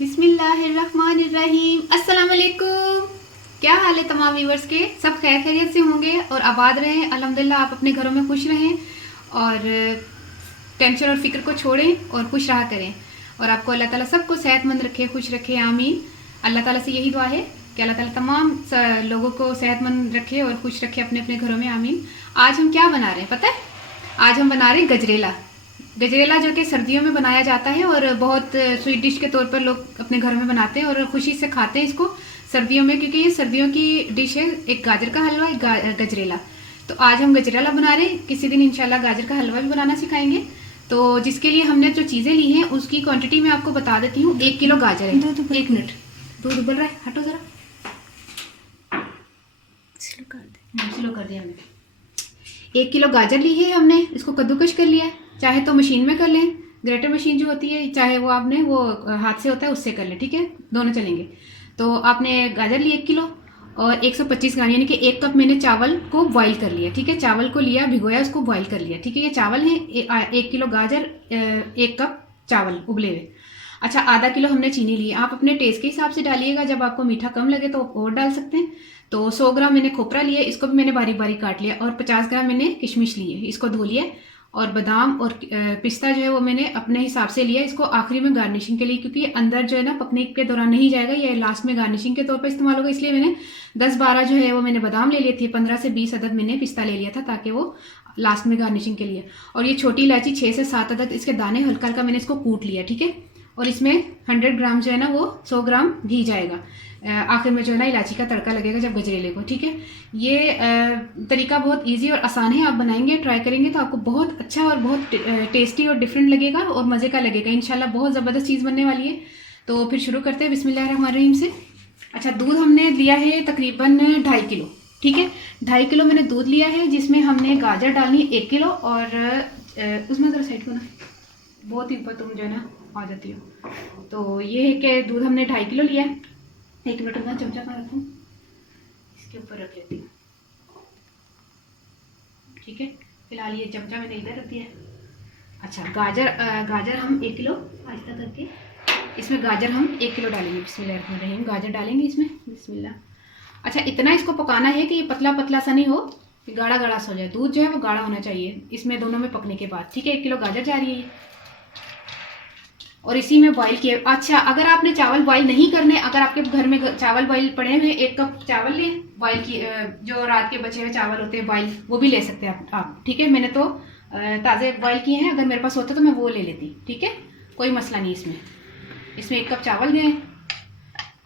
बिस्मिल्लाहिर्रहमानिर्रहीम। अस्सलाम वालेकुम। क्या हाल है तमाम व्यूवर्स के? सब खैर खैरियत से होंगे और आबाद रहें। अल्हम्दुलिल्लाह आप अपने घरों में खुश रहें और टेंशन और फिक्र को छोड़ें और खुश रहा करें और आपको अल्लाह ताला सबको सेहतमंद रखे, खुश रखे, आमीन। अल्लाह ताला से यही दुआ है कि अल्लाह ताला तमाम लोगों को सेहतमंद रखे और खुश रखे अपने अपने घरों में, आमीन। आज हम क्या बना रहे हैं पता है? आज हम बना रहे हैं गजरेला। गजरेला जो कि सर्दियों में बनाया जाता है और बहुत स्वीट डिश के तौर पर लोग अपने घर में बनाते हैं और खुशी से खाते हैं इसको सर्दियों में, क्योंकि ये सर्दियों की डिश है। एक गाजर का हलवा, एक गजरेला। तो आज हम गजरेला बना रहे हैं। किसी दिन इंशाल्लाह गाजर का हलवा भी बनाना सिखाएंगे। तो जिसके लिए हमने जो चीज़ें ली हैं उसकी क्वांटिटी मैं आपको बता देती हूँ। 1 किलो गाजर है। 1 मिनट, दूध उबल रहा है, हटो ज़रा, स्लो कर दिया हमने। 1 किलो गाजर ली है हमने, इसको कद्दूकश कर लिया है। चाहे तो मशीन में कर लें, ग्रेटर मशीन जो होती है, चाहे वो आपने वो हाथ से होता है उससे कर लें, ठीक है, दोनों चलेंगे। तो आपने गाजर ली 1 किलो और 125 ग्राम यानी कि 1 कप मैंने चावल को बॉईल कर लिया, ठीक है। चावल को लिया, भिगोया, उसको बॉईल कर लिया, ठीक है। ये चावल है, 1 किलो गाजर, 1 कप चावल उबले हुए। अच्छा, आधा किलो हमने चीनी ली। आप अपने टेस्ट के हिसाब से डालिएगा, जब आपको मीठा कम लगे तो और डाल सकते हैं। तो 100 ग्राम मैंने खोपरा लिया, इसको भी मैंने बारीक बारीक काट लिया। और 50 ग्राम मैंने किशमिश ली है, इसको धो लिया। और बादाम और पिस्ता जो है वो मैंने अपने हिसाब से लिया। इसको आखिरी में गार्निशिंग के लिए, क्योंकि अंदर जो है ना पकने के दौरान नहीं जाएगा, ये लास्ट में गार्निशिंग के तौर पर इस्तेमाल होगा। इसलिए मैंने 10-12 जो है वो मैंने बादाम ले लिए थे, 15 से 20 अदद मैंने पिस्ता ले लिया था, ताकि वो लास्ट में गार्निशिंग के लिए। और ये छोटी इलायची 6 से 7 अदद, इसके दाने हल्का हल्का मैंने इसको कूट लिया, ठीक है। और इसमें 100 ग्राम जो है ना वो 100 ग्राम घी जाएगा। आखिर में जो है ना इलायची का तड़का लगेगा जब गजरेले को, ठीक है। ये तरीका बहुत इजी और आसान है। आप बनाएंगे, ट्राई करेंगे तो आपको बहुत अच्छा और बहुत टेस्टी और डिफरेंट लगेगा और मज़े का लगेगा इंशाल्लाह। बहुत ज़बरदस्त चीज़ बनने वाली है। तो फिर शुरू करते हैं बिस्मिल्लाहिर्रहमानिर्रहीम से। अच्छा, दूध हमने लिया है तकरीबन 2.5 किलो, ठीक है। 2.5 किलो मैंने दूध लिया है, जिसमें हमने गाजर डालनी 1 किलो और उसमें ज़रा साइड को ना, बहुत ही ऊपर तुम जो है ना आ जाती हो। तो ये है कि दूध हमने 2.5 किलो लिया है। 1 मिनट में चमचा कहाँ रखूँ, इसके ऊपर रख लेती हूँ, ठीक है। फिलहाल ये चमचा मैंने इधर रख दिया है। अच्छा, गाजर हम 1 किलो आहिस्ता करके, इसमें गाजर हम 1 किलो डालेंगे। बिस्मिल्लाहिर्रहमानिर्रहीम। गाजर डालेंगे इसमें, बिस्मिल्लाह। अच्छा, इतना इसको पकाना है कि ये पतला पतला सा नहीं हो, गाढ़ा गाढ़ा सा हो जाए। दूध जो है वो गाढ़ा होना चाहिए इसमें दोनों में पकने के बाद, ठीक है। 1 किलो गाजर जा रही है और इसी में बॉईल किए। अच्छा, अगर आपने चावल बॉईल नहीं करने, अगर आपके घर में चावल बॉईल पड़े हुए, 1 कप चावल लें बॉईल किए, जो रात के बचे हुए चावल होते हैं बॉईल, वो भी ले सकते हैं आप, ठीक है। मैंने तो ताज़े बॉईल किए हैं, अगर मेरे पास होता तो मैं वो ले लेती, ठीक है, कोई मसला नहीं इसमें। 1 कप चावल गए,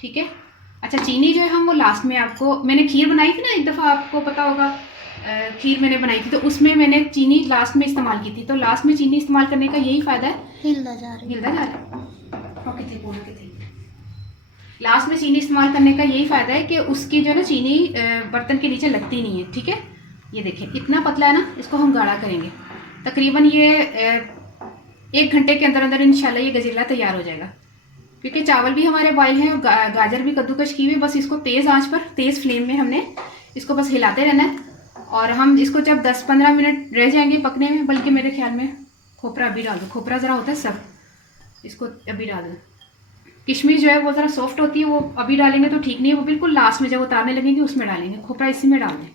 ठीक है। अच्छा, चीनी जो है हम वो लास्ट में, आपको मैंने खीर बनाई थी ना एक दफ़ा, आपको पता होगा, खीर मैंने बनाई थी, तो उसमें मैंने चीनी लास्ट में इस्तेमाल की थी। तो लास्ट में चीनी इस्तेमाल करने का यही फ़ायदा है। हिलदा जा रहा है। लास्ट में चीनी इस्तेमाल करने का यही फ़ायदा है कि उसकी जो है ना चीनी बर्तन के नीचे लगती नहीं है, ठीक है। ये देखिए इतना पतला है ना, इसको हम गाढ़ा करेंगे। तकरीबन ये 1 घंटे के अंदर अंदर इंशाल्लाह ये गजरेला तैयार हो जाएगा, क्योंकि चावल भी हमारे बॉईल हैं, गाजर भी कद्दूकश की हुई। बस इसको तेज़ आंच पर, तेज़ फ्लेम में हमने इसको बस हिलाते रहना है। और हम इसको जब 10-15 मिनट रह जाएंगे पकने में, बल्कि मेरे ख्याल में खोपरा अभी डाल दो, खोपरा ज़रा होता है सब, इसको अभी डाल दो। किशमिश जो है वो ज़रा सॉफ्ट होती है, वो अभी डालेंगे तो ठीक नहीं है, वो बिल्कुल लास्ट में जब उतारने लगेंगे उसमें डालेंगे। खोपरा इसी में डाल दें।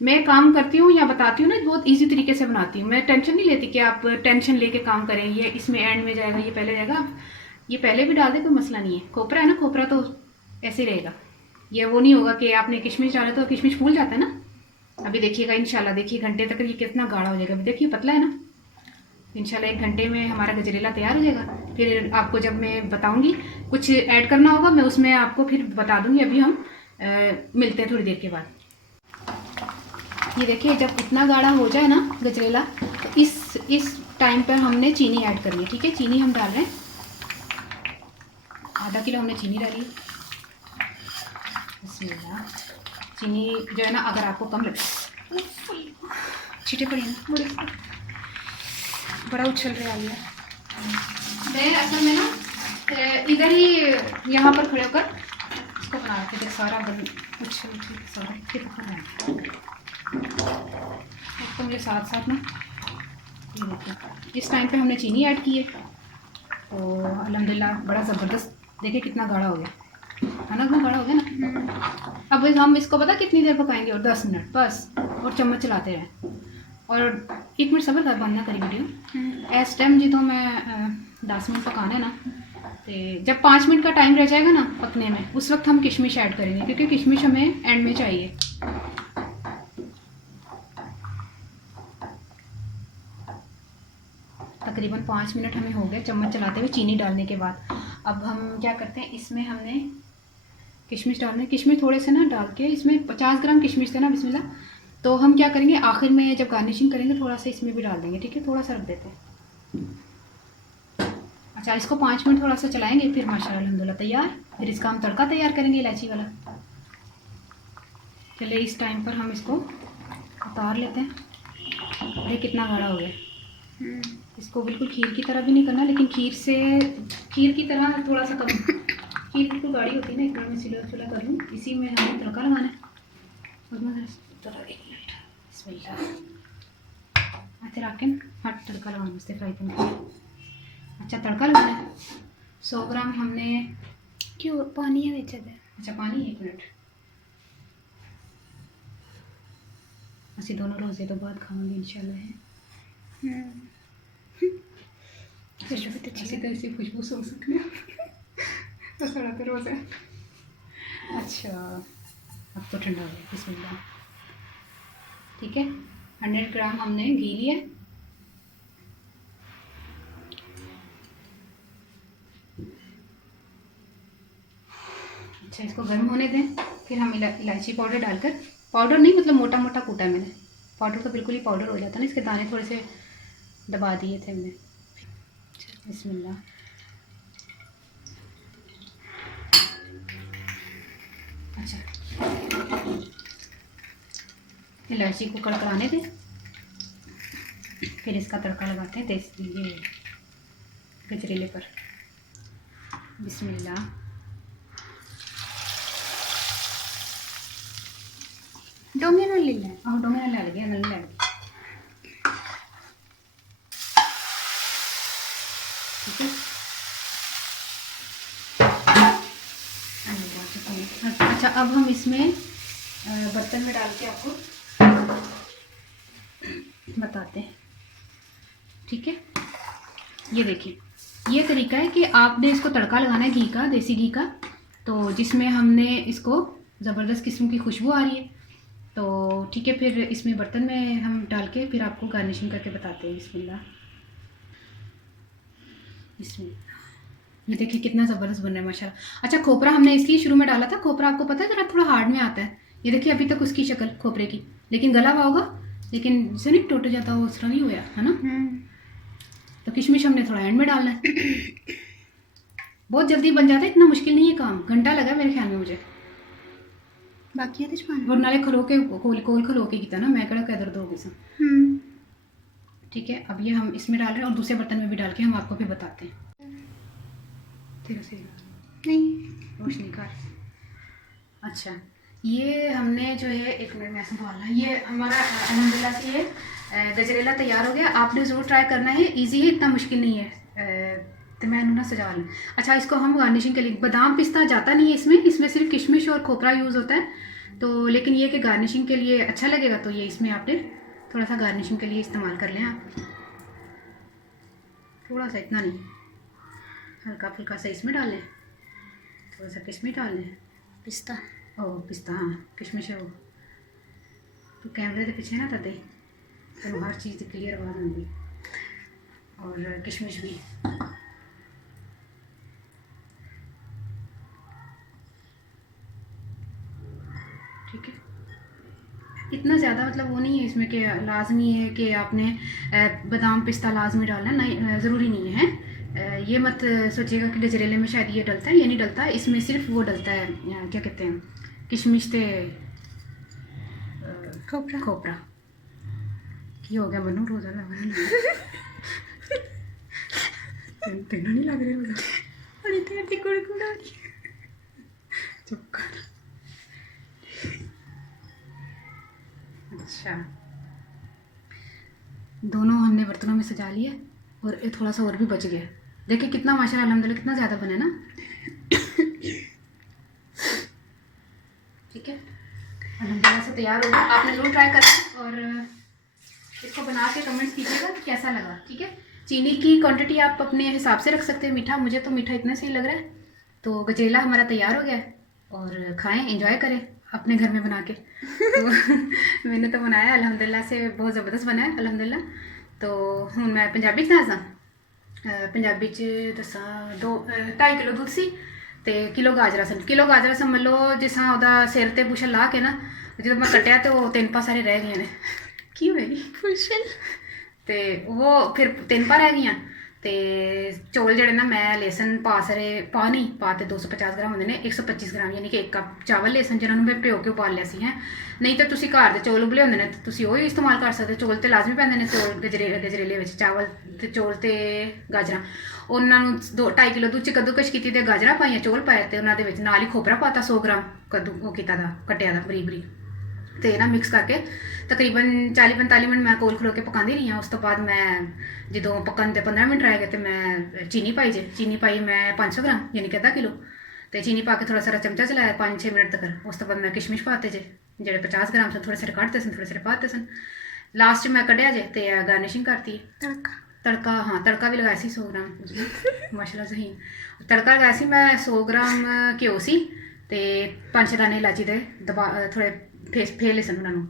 मैं काम करती हूँ या बताती हूँ ना, बहुत ईजी तरीके से बनाती हूँ। मैं टेंशन नहीं लेती कि आप टेंशन लेके काम करें, ये इसमें एंड में जाएगा, ये पहले जाएगा। ये पहले भी डाल दे, कोई मसला नहीं है। खोपरा है ना, खोपरा तो ऐसे ही रहेगा। ये वो नहीं होगा कि आपने किशमिश डाला तो किशमिश फूल जाता है ना। अभी देखिएगा इंशाल्लाह, देखिए घंटे तक ये कितना गाढ़ा हो जाएगा। अभी देखिए पतला है ना, इंशाल्लाह 1 घंटे में हमारा गजरेला तैयार हो जाएगा। फिर आपको जब मैं बताऊंगी कुछ ऐड करना होगा, मैं उसमें आपको फिर बता दूंगी। अभी हम मिलते हैं थोड़ी देर के बाद। ये देखिए जब इतना गाढ़ा हो जाए ना गजरेला, तो इस टाइम पर हमने चीनी ऐड करनी है, ठीक है। चीनी हम डाल रहे हैं, आधा किलो हमने चीनी डाली। चीनी जो है ना, अगर आपको कम लगे, छीटे पड़ी ना, बड़ा उछल रहा है। मैं असल में ना इधर ही यहाँ पर खड़े होकर इसको बना रखे थे, सारा उछल सारा तो मुझे साथ साथ ना, ये देखिए इस टाइम पे हमने चीनी ऐड की है। तो अल्हम्दुलिल्लाह बड़ा ज़बरदस्त, देखिए कितना गाढ़ा हो गया है ना, इतना गाढ़ा हो गया ना। अब हम इसको पता कितनी देर पकाएंगे, और 10 मिनट बस, और चम्मच चलाते रहें। और 1 मिनट सब्र कर, बंद ना करी वीडियो इस टाइम जी। तो मैं 10 मिनट पकाना है ना, तो जब 5 मिनट का टाइम रह जाएगा ना पकने में, उस वक्त हम किशमिश ऐड करेंगे, क्योंकि किशमिश हमें एंड में चाहिए। तकरीबन 5 मिनट हमें हो गए चम्मच चलाते हुए चीनी डालने के बाद। अब हम क्या करते हैं, इसमें हमने किशमिश डालने, किशमिश थोड़े से ना डाल के, इसमें 50 ग्राम किशमिश थे ना, बिस्मिल्लाह। तो हम क्या करेंगे, आखिर में जब गार्निशिंग करेंगे थोड़ा सा इसमें भी डाल देंगे, ठीक है, थोड़ा सा रख देते हैं। अच्छा, इसको 5 मिनट थोड़ा सा चलाएंगे, फिर माशाल्लाह अल्हम्दुलिल्लाह तैयार। फिर इसका हम तड़का तैयार करेंगे इलायची वाला। चलिए इस टाइम पर हम इसको उतार लेते हैं। अरे कितना गाढ़ा हो गया। इसको बिल्कुल खीर की तरह भी नहीं करना, लेकिन खीर की तरह थोड़ा सा कम। खीर बिल्कुल गाढ़ी होती है ना, एक बार मैं सिला कर लूँ। इसी में हमें तड़का लगाना है। हट तड़का लगाना उससे फ्राई पैन में। अच्छा तड़का लगाना है। 100 ग्राम हमने, क्यों पानी है बेचा दे। अच्छा पानी, 1 मिनट। ਅਸੀਂ दोनों रोज़े तो बाद खाएंगे इंशाल्लाह है। खुशबू तो अच्छी तो इसी खुशबू सो सकते हैं तो सड़ा तो रोज़ है। अच्छा अब तो ठंडा हो गया, बिस्मिल्लाह। ठीक है, 100 ग्राम हमने घी लिया। अच्छा इसको गर्म होने दें, फिर हम इलायची पाउडर डालकर, पाउडर नहीं मतलब मोटा मोटा कूटा है मैंने, पाउडर तो बिल्कुल ही पाउडर हो जाता है ना, इसके दाने थोड़े से दबा दिए थे हमने। बिस्मिल्लाह। अच्छा इलायची को कड़कड़ाने दें, फिर इसका तड़का लगाते हैं देसी ये गजरेले पर। बिस्मिल्लाह। डोंगे ना ले लें। हाँ डोंगे ना ले गया, नल ले गया। ठीक है। अच्छा अब हम इसमें बर्तन में डाल के आपको बताते हैं। ठीक है, ये देखिए, ये तरीका है कि आपने इसको तड़का लगाना है घी का, देसी घी का, तो जिसमें हमने इसको ज़बरदस्त किस्म की खुशबू आ रही है। तो ठीक है, फिर इसमें बर्तन में हम डाल के फिर आपको गार्निशिंग करके बताते हैं। बिस्मिल्लाह। बिस्मिल्लाह। ये देखिए कितना ज़बरदस्त बन रहा है माशाल्लाह। अच्छा खोपरा हमने इसलिए शुरू में डाला था, खोपरा आपको पता है ज़रा थोड़ा हार्ड में आता है। ये देखिए अभी तक उसकी शक्ल खोपरे की, लेकिन गला हुआ होगा, लेकिन जैसे नहीं टूट जाता वो, उस तरह नहीं हुआ है ना। तो किशमिश हमने थोड़ा एंड में डालना है। बहुत जल्दी बन जाता है, इतना मुश्किल नहीं है काम, घंटा लगा मेरे ख्याल में मुझे। बाकी है और नाले खलो के कोल खलो के कितना ना, मैं कड़ा कैदर दोगे सब। ठीक है, अब ये हम इसमें डाल रहे हैं और दूसरे बर्तन में भी डाल के हम आपको भी बताते हैं। तेरा से नहीं रोशनी का। अच्छा ये हमने जो है, 1 मिनट में संभालना, ये हमारा अल्हम्दुलिल्लाह से ये गजरेला तैयार हो गया। आपने ज़रूर ट्राई करना है, इजी है, इतना मुश्किल नहीं है। तो मैं ना सजा लूँ। अच्छा इसको हम गार्निशिंग के लिए, बादाम पिस्ता जाता नहीं है इसमें सिर्फ किशमिश और खोपरा यूज़ होता है। तो लेकिन ये कि गार्निशिंग के लिए अच्छा लगेगा, तो ये इसमें आपने थोड़ा सा गार्निशिंग के लिए इस्तेमाल कर लें आप, थोड़ा सा, इतना नहीं, हल्का फुल्का सा इसमें डाल लें, थोड़ा सा किशमिश डाल लें, पिस्ता। ओ पिस्ता, हाँ किशमिश है वो तो कैमरे के पीछे ना तदे, तो हर चीज़ क्लियर आवाज़ आती, और किशमिश भी। ठीक है, इतना ज़्यादा मतलब वो नहीं है इसमें कि लाजमी है कि आपने बादाम पिस्ता लाजमी डालना, नहीं ज़रूरी नहीं है। ये मत सोचिएगा कि गजरेले में शायद ये डलता है, ये नहीं डलता है, इसमें सिर्फ वो डलता है, क्या कहते हैं, किशमिश ते खोपरा। की हो गया मनु, रोज़ा लगा तेन नहीं लग रहा रोज़ा, बड़ी तेज दी कुड़कुड़ा। चुप कर। अच्छा दोनों हमने बर्तनों में सजा लिया, और थोड़ा सा और भी बच गया, देखिए कितना माशाल्लाह अल्हम्दुलिल्लाह कितना ज़्यादा बने ना। ठीक है, अल्हम्दुलिल्लाह से तैयार होगा। आपने ज़रूर ट्राई करना और इसको बना के कमेंट्स कीजिएगा कि कैसा लगा। ठीक है, चीनी की क्वांटिटी आप अपने हिसाब से रख सकते हैं। मीठा, मुझे तो मीठा इतना सही लग रहा है। तो गजरेला हमारा तैयार हो गया है और खाएं, एंजॉय करें अपने घर में बना के। तो मैंने तो बनाया अल्हम्दुलिल्लाह से, बहुत ज़बरदस्त बना है अल्हम्दुलिल्लाह। तो हूँ मैं पंजाबी च दसां, पंजाबी च दसां 2.5 किलो दुੱਧ ਸੀ ਤੇ ਕਿਲੋ ਗਾਜਰਾਂ ਸਨ। ਕਿਲੋ ਗਾਜਰਾਂ ਸਮਝ ਲਓ ਜਿਸ ਤਰ੍ਹਾਂ ਉਹਦਾ ਸਿਰ ਤੇ ਪੁੱਛ ਲਾ ਕੇ ਨਾ, ਜਦੋਂ ਮੈਂ ਕੱਟਿਆ ਤੇ ਉਹ 3 ਪਾ ਸਾਰੇ ਰਹਿ ਗਈਆਂ ਨੇ। ਕੀ ਹੋਇਆ ਜੀ फुशन ਤੇ ਉਹ ਫਿਰ 3 ਪਾ ਰਹਿ ਗਈਆਂ। ਤੇ ਚੌਲ ਜਿਹੜੇ ਨਾ ਮੈਂ ਲੇਸਨ ਪਾ ਸਾਰੇ ਪਾ ਨਹੀਂ ਪਾ ਤੇ 250 ਗ੍ਰਾਮ ਹੁੰਦੇ ਨੇ, 125 ਗ੍ਰਾਮ ਯਾਨੀ ਕਿ 1 ਕੱਪ ਚਾਵਲ ਲੇਸਨ ਜਿਹਨਾਂ ਨੂੰ ਮੈਂ ਭਿਓ ਕੇ ਉਬਾਲ ਲਿਆ ਸੀ ਹੈ। ਨਹੀਂ ਤਾਂ ਤੁਸੀਂ ਘਰ ਦੇ ਚੌਲ ਉਬਲੇ ਹੁੰਦੇ ਨੇ ਤੇ ਤੁਸੀਂ ਉਹ ਹੀ ਇਸਤੇਮਾਲ ਕਰ ਸਕਦੇ। ਚੌਲ ਤੇ ਲਾਜ਼ਮੀ ਪੈਂਦੇ ਨੇ ਚੌਲ ਗਜਰੇਲੇ ਵਿੱਚ, ਚਾਵਲ ਤੇ ਚੌਲ ਤੇ ਗਾਜਰਾਂ। ਉਹਨਾਂ ਨੂੰ 2.5 ਕਿਲੋ ਦੁੱਧ 'ਚ ਕੱਦੂਕਸ਼ ਕੀਤੀ ਤੇ ਗਾਜਰਾਂ ਪਾਈਆਂ, ਚੌਲ ਪਾਏ ਤੇ ਉਹਨਾਂ ਦੇ ਵਿੱਚ ਨਾਲ ਹੀ ਖੋਪਰਾ ਪਾਤਾ 100 ਗ੍ਰਾਮ ਕੱਦੂ ਉਹ ਕੀਤਾ ਦਾ ਕੱਟਿਆ ਦਾ ਬਰੀਕ ਬਰੀਕ ਤੇ ਨਾ ਮਿਕਸ ਕਰਕੇ ਤਕਰੀਬਨ 40-45 ਮਿੰਟ ਮੈਂ ਕੋਲ ਖਲੋ ਕੇ ਪਕਾਉਂਦੀ ਰਹੀ ਹਾਂ। ਉਸ ਤੋਂ ਬਾਅਦ ਮੈਂ ਜਦੋਂ ਪਕਣ ਦੇ 15 ਮਿੰਟ ਰਹਿ ਗਏ ਤੇ ਮੈਂ ਚੀਨੀ ਪਾਈ ਜੇ। ਚੀਨੀ ਪਾਈ ਮੈਂ 500 ਗ੍ਰਾਮ ਯਾਨੀ ਕਿ ਅੱਧਾ ਕਿਲੋ ਤੇ ਚੀਨੀ ਪਾ ਕੇ ਥੋੜਾ ਸਾਰਾ ਚਮਚਾ ਚਲਾਇਆ 5-6 ਮਿੰਟ ਤੱਕ। ਉਸ ਤੋਂ ਬਾਅਦ ਮੈਂ ਕਿਸ਼ਮਿਸ਼ ਪਾਤੇ ਜੇ, ਜਿਹੜੇ 50 ਗ੍ਰਾਮ ਸਨ, ਥੋੜੇ ਸਾਰੇ ਕੱਢਤੇ ਸਨ, ਥੋੜੇ ਸਾਰੇ ਪਾਤੇ ਸਨ। ਲਾਸਟ 'ਚ ਮੈਂ ਕੱਢਿਆ ਜੇ ਤੇ ਗਾਰਨਿਸ਼ਿੰਗ ਕਰਤੀ। तड़का ਤੜਕਾ, ਹਾਂ ਤੜਕਾ ਵੀ ਲਗਾਇਆ ਸੀ 100 ਗ੍ਰਾਮ ਮਾਸ਼ਾਅੱਲਾ ਜ਼ਹੀਨ ਤੜਕਾ ਲਗਾਇਆ ਸੀ ਮੈਂ। 100 ਗ੍ਰਾਮ ਘਿਓ ਸੀ ਤੇ 5 ਦਾਣੇ ਇਲਾਚੀ ਦੇ ਥੋੜੇ ਫੇਰ ਲਏ ਸਨ ਉਹਨਾਂ ਨੂੰ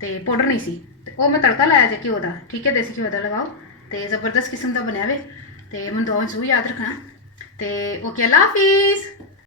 ਤੇ ਪਾਊਡਰ ਨਹੀਂ ਸੀ ਤੇ ਉਹ ਮੈਂ ਤੜਕਾ ਲਾਇਆ ਜੇ ਘਿਓ ਦਾ। ਠੀਕ ਹੈ, ਦੇਸੀ ਘਿਓ ਦਾ ਲਗਾਓ ਤੇ ਜ਼ਬਰਦਸਤ ਕਿਸਮ ਦਾ ਬਣਿਆ ਵੇ। ਤੇ ਮੈਨੂੰ ਦੁਆਵਾਂ ਜ਼ਰੂਰ ਯਾਦ ਰੱਖਣਾ ਤੇ ਓਕੇ, ਅੱਲਾ ਹਾਫਿਜ਼।